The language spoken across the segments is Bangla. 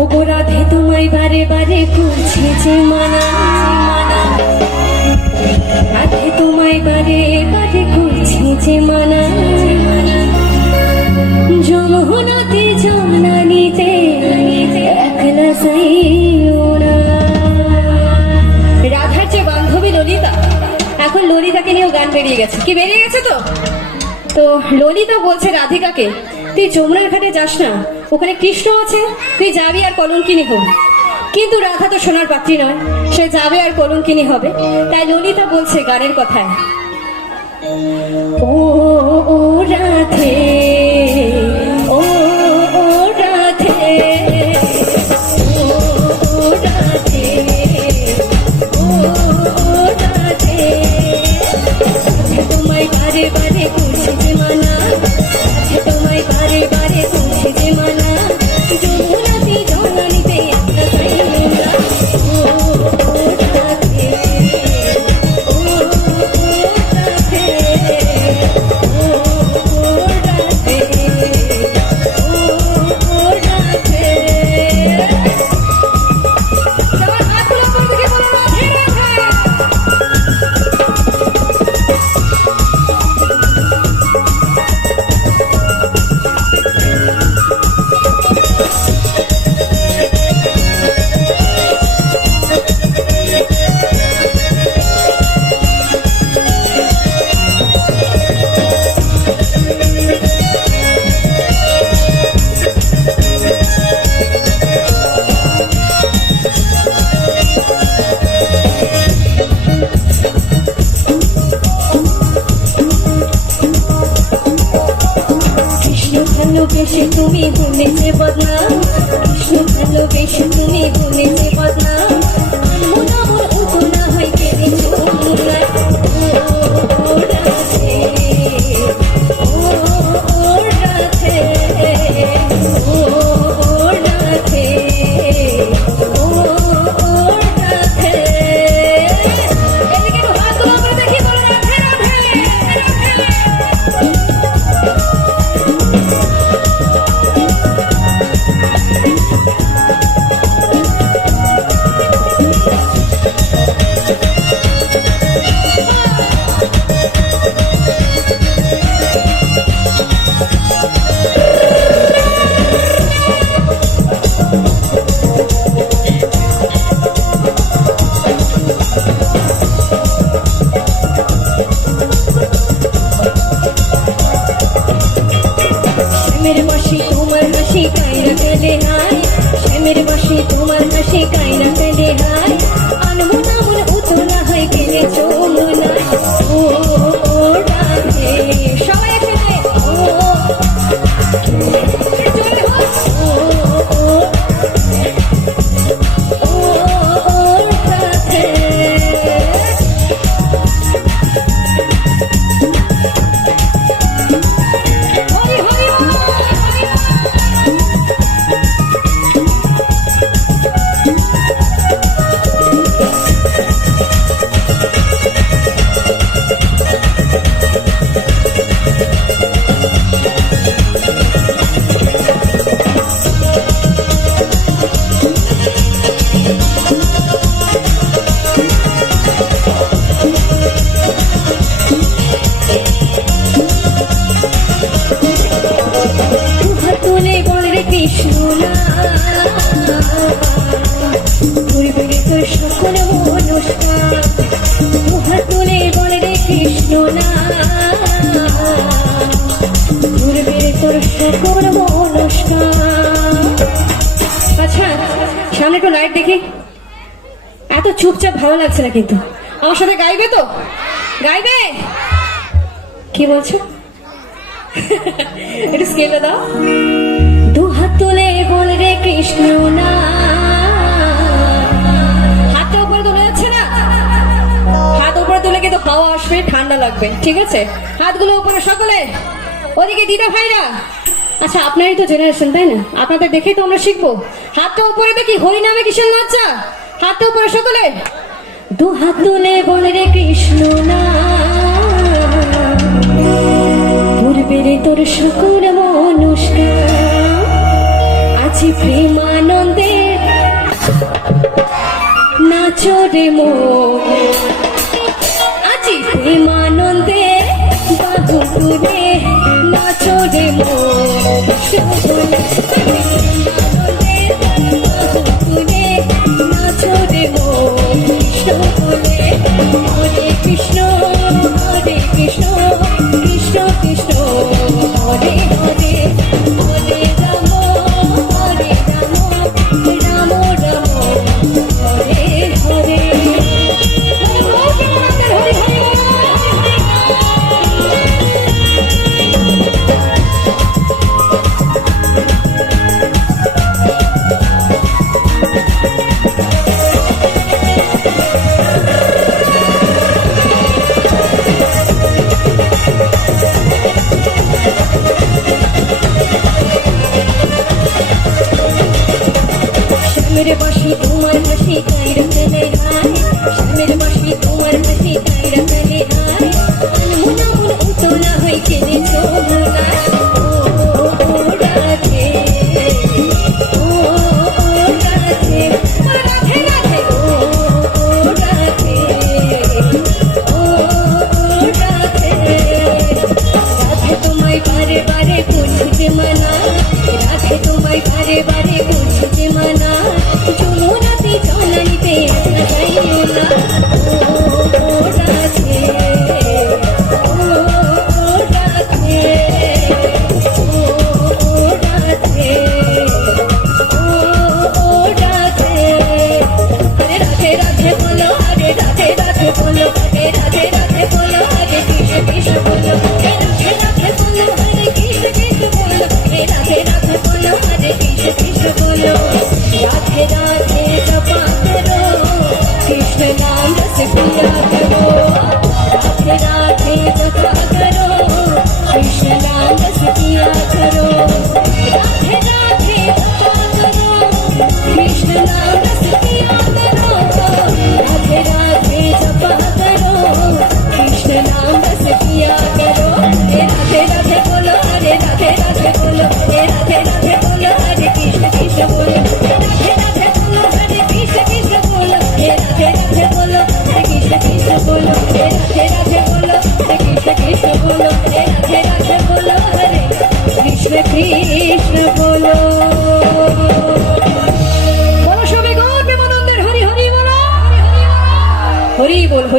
ওগো রাধে তোমায় বারে বারে করছে যে মানা রাধে তোমায় বারে বারে করছে যে মানা। ললিতা বলছে, রাধিকাকে, তুই যমুনার ঘাটে যাস না? ওখানে কৃষ্ণ আছে? তুই যাবি আর কলঙ্কিনী হোক কিন্তু রাধা তো সোনার পাত্রী নয়, সে যাবে আর কলঙ্কিনী হবে। তাই ললিতা বলছে গানের কথায় ও, রাধে ভালোবেসে তুমি বলেছে বদনাম কৃষ্ণ ভালোবেসে তুমি বলেছে বদনাম শ্যামের মাসি তোমার হাসি লাইট দেখি। এত চুপচাপ ভালো লাগছে না কিন্তু। আমার সাথে গাইবে তো? গাইবে? কি বলছো? একটু স্কেলটা দাও। দু হাত তুলে বল রে কৃষ্ণ না। হাতটা উপরে তুলে যাচ্ছে না? হাত উপরে তুলে কিন্তু হাওয়া আসবে, ঠান্ডা লাগবে। ঠিক আছে? হাতগুলো উপরে, সকলে? ওদিকে দিদা ভাইরা। আচ্ছা আপনারই তো জেনারেশন তাই না? আপনাদের দেখেই তো আমরা শিখব। হাতটা উপরে দেখি হরি নামে কিসের লজ্জা হাতটা উপরে সকলে। দু হাত তুলে বলে রে কৃষ্ণ না। পূর্বের তোর শুকুর মনুষ্কার আছি প্রেমানন্দে। নাচো রে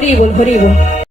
हरिबोल हरिबोल